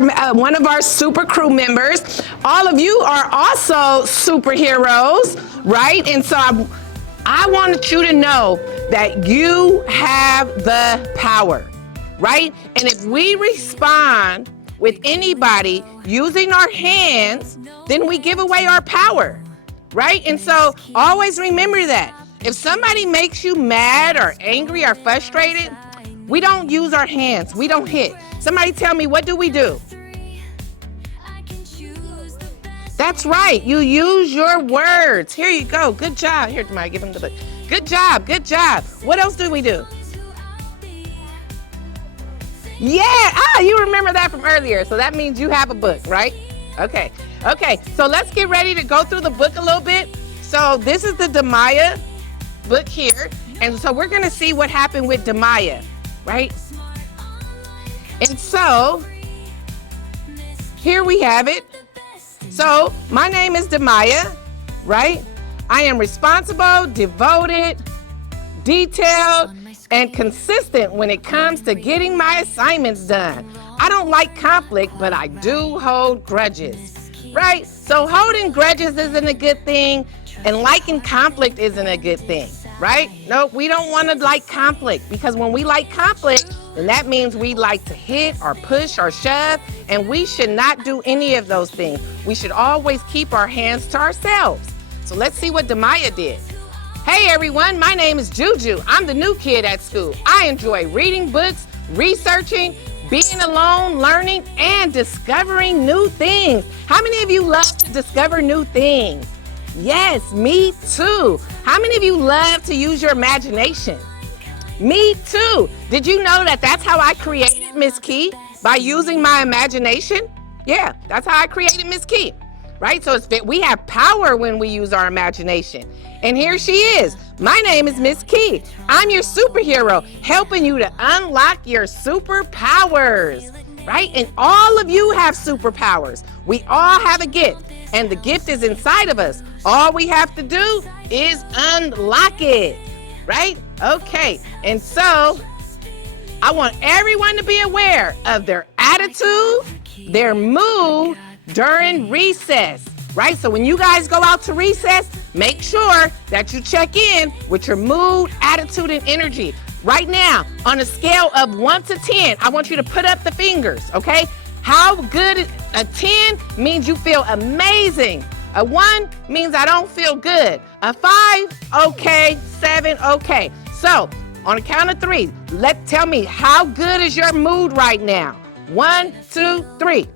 one of our super crew members. All of you are also superheroes, right? And so I wanted you to know that you have the power, right? And if we respond with anybody using our hands, then we give away our power, right? And so always remember that. If somebody makes you mad or angry or frustrated, we don't use our hands. We don't hit. Somebody tell me, what do we do? That's right. You use your words. Here you go. Good job. Here, Demaya, give him the book. Good job. Good job. What else do we do? Yeah. You remember that from earlier. So that means you have a book, right? Okay. Okay. So let's get ready to go through the book a little bit. So this is the Demaya book here. And so we're going to see what happened with Demaya, right? And so here we have it. So my name is Demaya, right? I am responsible, devoted, detailed, and consistent when it comes to getting my assignments done. I don't like conflict, but I do hold grudges, right? So holding grudges isn't a good thing, and liking conflict isn't a good thing, right? No, we don't want to like conflict, because when we like conflict, then that means we like to hit or push or shove, and we should not do any of those things. We should always keep our hands to ourselves. So let's see what Demaya did. Hey everyone, my name is Juju. I'm the new kid at school. I enjoy reading books, researching, being alone, learning, and discovering new things. How many of you love to discover new things? Yes, me too. How many of you love to use your imagination? Me too. Did you know that that's how I created Miss Key? By using my imagination? Yeah, that's how I created Miss Key, right? So we have power when we use our imagination. And here she is. My name is Miss Key. I'm your superhero, helping you to unlock your superpowers, right? And all of you have superpowers. We all have a gift, and the gift is inside of us. All we have to do is unlock it, right? Okay, and so I want everyone to be aware of their attitude, their mood during recess, right? So when you guys go out to recess, make sure that you check in with your mood, attitude, and energy. Right now, on a scale of 1 to 10, I want you to put up the fingers, okay? How good? A 10 means you feel amazing. A 1 means I don't feel good. A 5, okay. 7, okay. So, on a count of 3, tell me, how good is your mood right now? 1, 2, 3.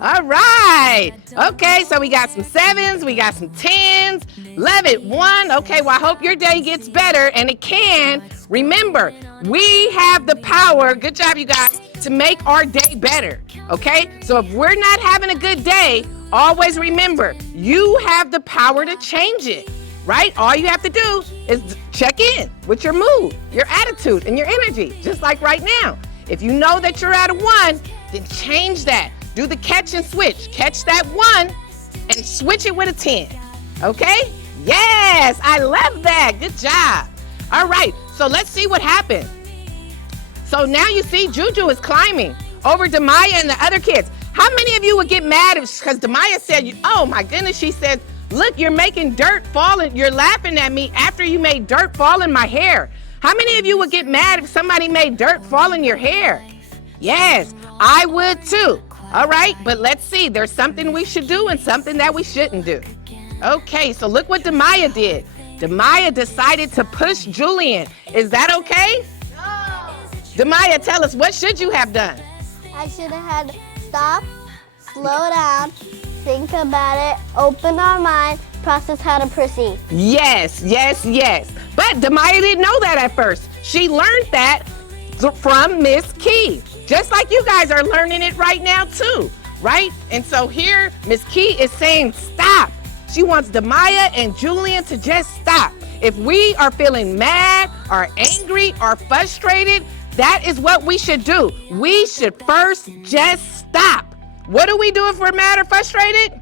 All right. Okay, so we got some 7s, we got some 10s. Love it. 1. Okay, well, I hope your day gets better, and it can. Remember, we have the power, good job, you guys, to make our day better, okay? So if we're not having a good day, always remember, you have the power to change it, right? All you have to do is check in with your mood, your attitude, and your energy, just like right now. If you know that you're at a 1, then change that. Do the catch and switch. Catch that 1 and switch it with a 10, okay? Yes, I love that. Good job. All right, so let's see what happened. So now you see Juju is climbing over Demaya and the other kids. How many of you would get mad because Demaya said, oh my goodness, she said, look, you're making dirt fall, you're laughing at me after you made dirt fall in my hair. How many of you would get mad if somebody made dirt fall in your hair? Yes, I would too. All right, but let's see, there's something we should do and something that we shouldn't do. Okay, so look what Demaya did. Demaya decided to push Julian. Is that okay? Demaya, tell us, what should you have done? I should have had stop, slow down, think about it, open our mind, process how to proceed. Yes, yes, yes. But Demaya didn't know that at first. She learned that from Miss Key, just like you guys are learning it right now too, right? And so here, Miss Key is saying stop. She wants Demaya and Julian to just stop. If we are feeling mad or angry or frustrated, that is what we should do. We should first just stop. What do we do if we're mad or frustrated?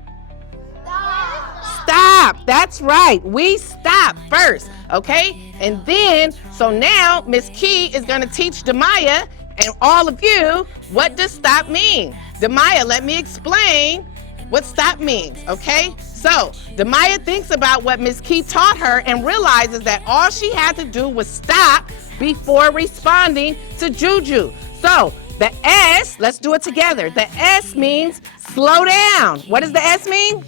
Stop. That's right. We stop first, okay? And then, so now Miss Key is going to teach Demaya And all of you, what does stop mean? Demaya, let me explain what stop means, okay? So, Demaya thinks about what Miss Key taught her and realizes that all she had to do was stop before responding to Juju. So, the S, let's do it together. The S means slow down. What does the S mean?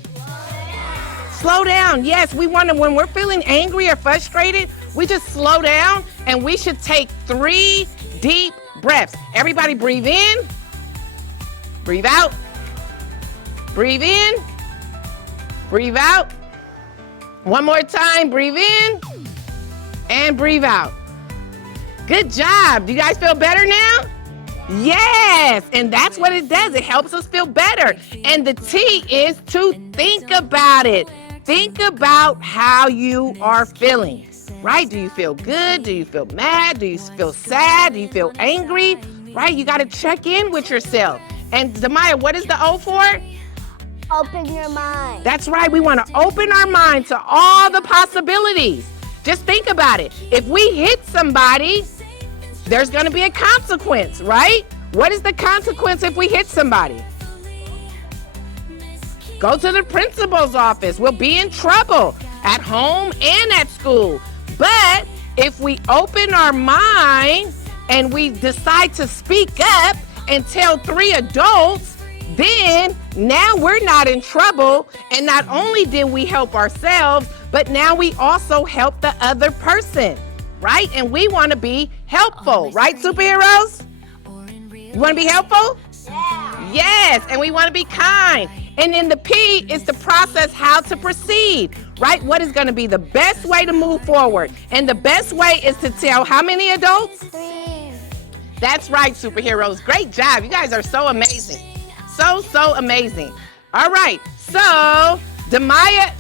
Slow down. Yes, we want to, when we're feeling angry or frustrated, we just slow down and we should take 3 deep breaths. Everybody breathe in, breathe out, breathe in, breathe out. One more time, breathe in and breathe out. Good job. Do you guys feel better now? Yes, and that's what it does. It helps us feel better. And the T is to think about it. Think about how you are feeling, right? Do you feel good? Do you feel mad? Do you feel sad? Do you feel angry? Right? You got to check in with yourself. And Demaya, what is the O for? Open your mind. That's right. We want to open our mind to all the possibilities. Just think about it. If we hit somebody, there's going to be a consequence, right? What is the consequence if we hit somebody? Go to the principal's office. We'll be in trouble at home and at school. But if we open our mind and we decide to speak up and tell 3 adults, then now we're not in trouble. And not only did we help ourselves, but now we also help the other person, right? And we want to be helpful, right, superheroes? You want to be helpful? Yeah. Yes, and we want to be kind. And then the P is to process how to proceed, right? What is going to be the best way to move forward? And the best way is to tell how many adults? 3. That's right, superheroes. Great job. You guys are so amazing. So amazing. All right, so Demaya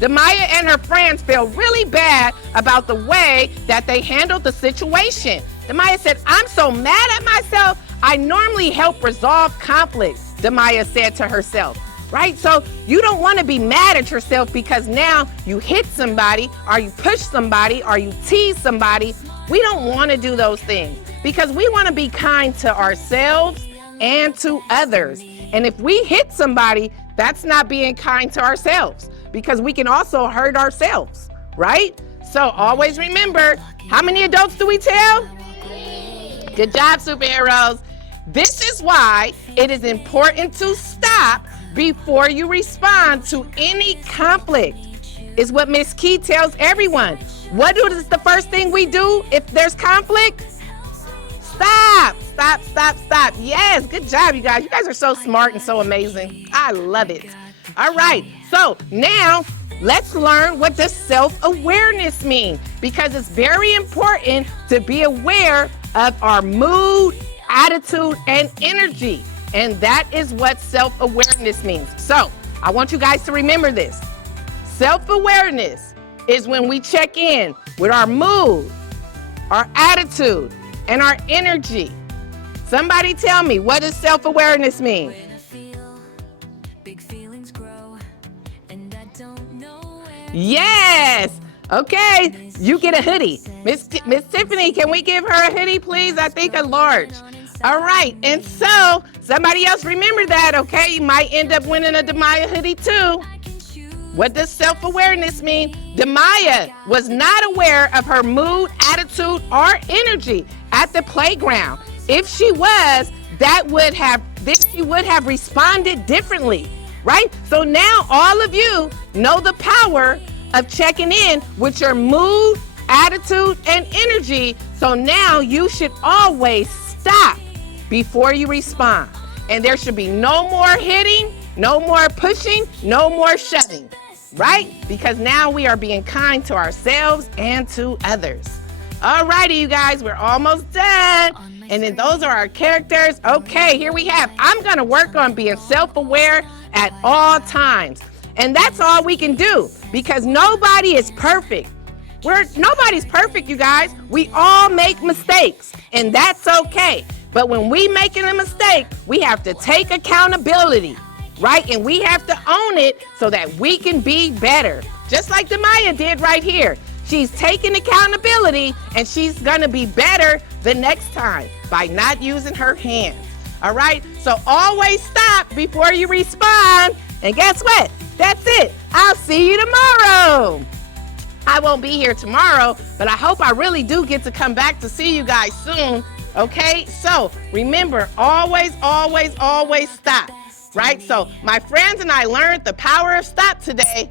and her friends feel really bad about the way that they handled the situation. Demaya said, I'm so mad at myself. I normally help resolve conflicts, Demaya said to herself, right? So you don't want to be mad at yourself because now you hit somebody or you push somebody or you tease somebody. We don't want to do those things because we want to be kind to ourselves and to others. And if we hit somebody, that's not being kind to ourselves because we can also hurt ourselves, right? So always remember, how many adults do we tell? 3. Good job, superheroes. This is why it is important to stop before you respond to any conflict, is what Miss Key tells everyone. What is the first thing we do if there's conflict? Stop. Yes, good job, you guys. You guys are so smart and so amazing. I love it. All right, so now let's learn what does self-awareness mean, because it's very important to be aware of our mood, attitude, and energy. And that is what self-awareness means. So I want you guys to remember this. Self-awareness is when we check in with our mood, our attitude, and our energy. Somebody tell me, what does self-awareness mean? Yes. Okay, you get a hoodie. Miss Tiffany, can we give her a hoodie, please? I think a large. All right, and so somebody else remember that, okay? You might end up winning a Demaya hoodie too. What does self-awareness mean? Demaya was not aware of her mood, attitude, or energy at the playground. If she was, she would have responded differently, right? So now all of you know the power of checking in with your mood, attitude, and energy. So now you should always stop before you respond. And there should be no more hitting, no more pushing, no more shoving, right? Because now we are being kind to ourselves and to others. All righty, you guys, we're almost done. And then those are our characters. Okay, here we have, I'm gonna work on being self-aware at all times. And that's all we can do because nobody is perfect. Nobody's perfect, you guys. We all make mistakes and that's okay. But when we making a mistake, we have to take accountability, right? And we have to own it so that we can be better. Just like Demaya did right here. She's taking accountability, and she's gonna be better the next time by not using her hands. All right, so always stop before you respond. And guess what? That's it. I'll see you tomorrow. I won't be here tomorrow, but I hope I really do get to come back to see you guys soon. Okay, so remember, always, always, always stop. Right? So my friends and I learned the power of stop today.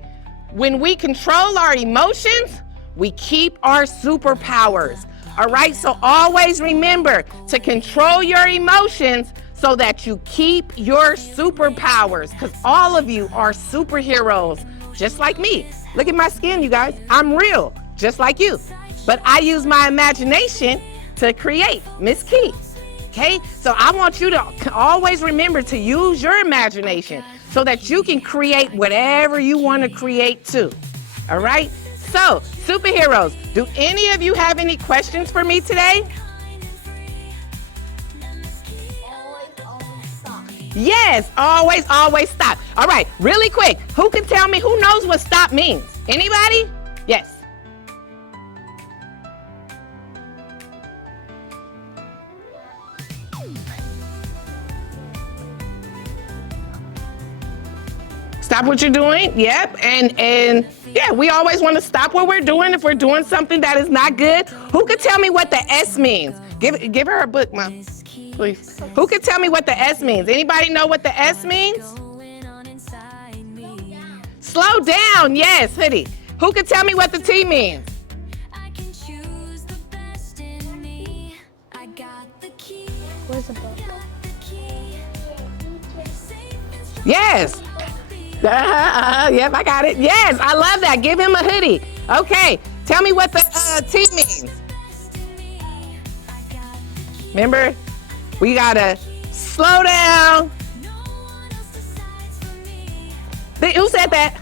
When we control our emotions, we keep our superpowers. All right, so always remember to control your emotions so that you keep your superpowers, because all of you are superheroes, just like me. Look at my skin, you guys. I'm real, just like you. But I use my imagination to create, Miss Key. Okay, so I want you to always remember to use your imagination so that you can create whatever you want to create too. All right, so superheroes, do any of you have any questions for me today? Yes, always, always stop. All right, really quick, who can tell me, who knows what stop means? Anybody? Yes. Stop what you're doing. Yep. And yeah, we always want to stop what we're doing if we're doing something that is not good. Who could tell me what the S means? Give her a book, Mom, please. Who could tell me what the S means? Anybody know what the S means? Slow down. Yes, Hoodie. Who could tell me what the T means? Where's the book? Yes. Yep, I got it. Yes, I love that. Give him a hoodie. Okay, tell me what the T means. Remember, we gotta slow down. Who said that?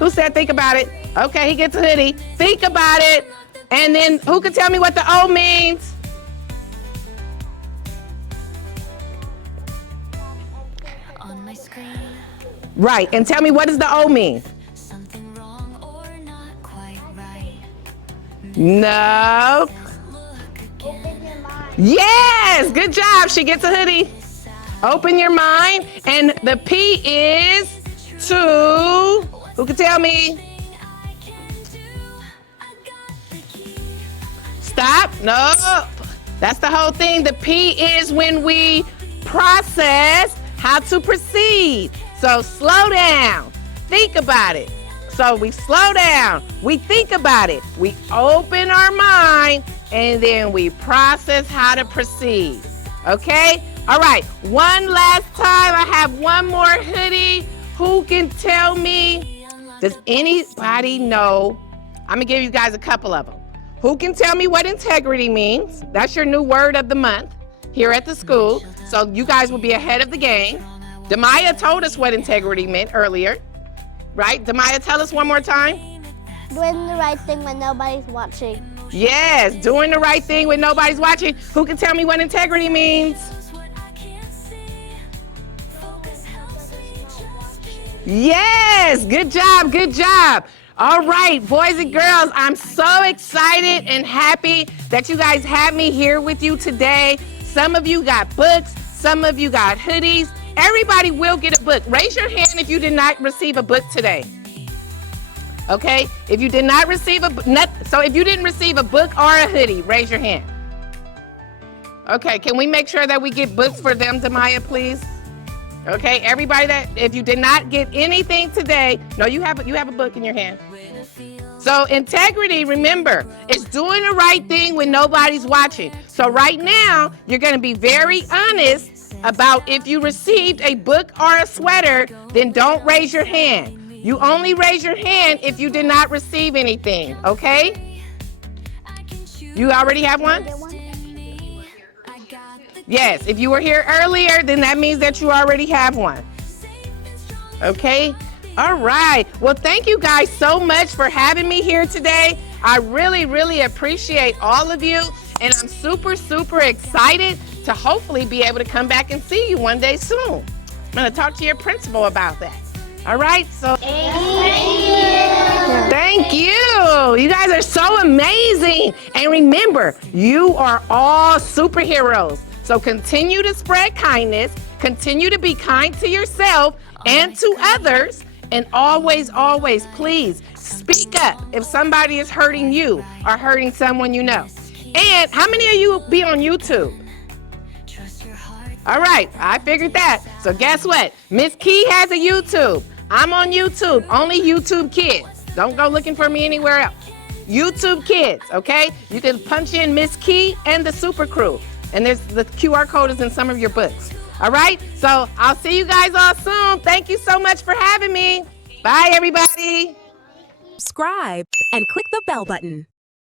Who said think about it? Okay, he gets a hoodie. Think about it. And then who can tell me what the O means? On my screen. Right, and tell me, what does the O mean? Something wrong or not quite right. No. Open your mind. Yes, good job. She gets a hoodie. Open your mind. And the P is to, who can tell me? Stop. No. That's the whole thing. The P is when we process how to proceed. So slow down, think about it. So we slow down, we think about it, we open our mind, and then we process how to proceed. Okay? All right, one last time. I have one more hoodie. Who can tell me? Does anybody know? I'm gonna give you guys a couple of them. Who can tell me what integrity means? That's your new word of the month here at the school. So you guys will be ahead of the game. Demaya told us what integrity meant earlier, right? Demaya, tell us one more time. Doing the right thing when nobody's watching. Yes, doing the right thing when nobody's watching. Who can tell me what integrity means? Yes, good job, good job. All right, boys and girls, I'm so excited and happy that you guys have me here with you today. Some of you got books, some of you got hoodies. Everybody will get a book. Raise your hand if you did not receive a book today. Okay, if you did not receive so if you didn't receive a book or a hoodie, raise your hand. Okay, can we make sure that we get books for them, Demaya, please? Okay, everybody that, if you did not get anything today, no, you have a book in your hand. So integrity, remember, is doing the right thing when nobody's watching. So right now, you're gonna be very honest about if you received a book or a sweater, then don't raise your hand. You only raise your hand if you did not receive anything, okay? You already have one? Yes, if you were here earlier, then that means that you already have one. Okay? All right. Well, thank you guys so much for having me here today. I really, really appreciate all of you. And I'm super, super excited to hopefully be able to come back and see you one day soon. I'm going to talk to your principal about that. All right? So. Thank you. Thank you. You guys are so amazing. And remember, you are all superheroes. So continue to spread kindness, continue to be kind to yourself and to others, and always, always, please speak up if somebody is hurting you or hurting someone you know. And how many of you be on YouTube? All right, I figured that. So guess what? Miss Key has a YouTube. I'm on YouTube, only YouTube Kids. Don't go looking for me anywhere else. YouTube Kids, okay? You can punch in Miss Key and the Super Crew. And there's the QR code is in some of your books. All right? So I'll see you guys all soon. Thank you so much for having me. Bye, everybody. Subscribe and click the bell button.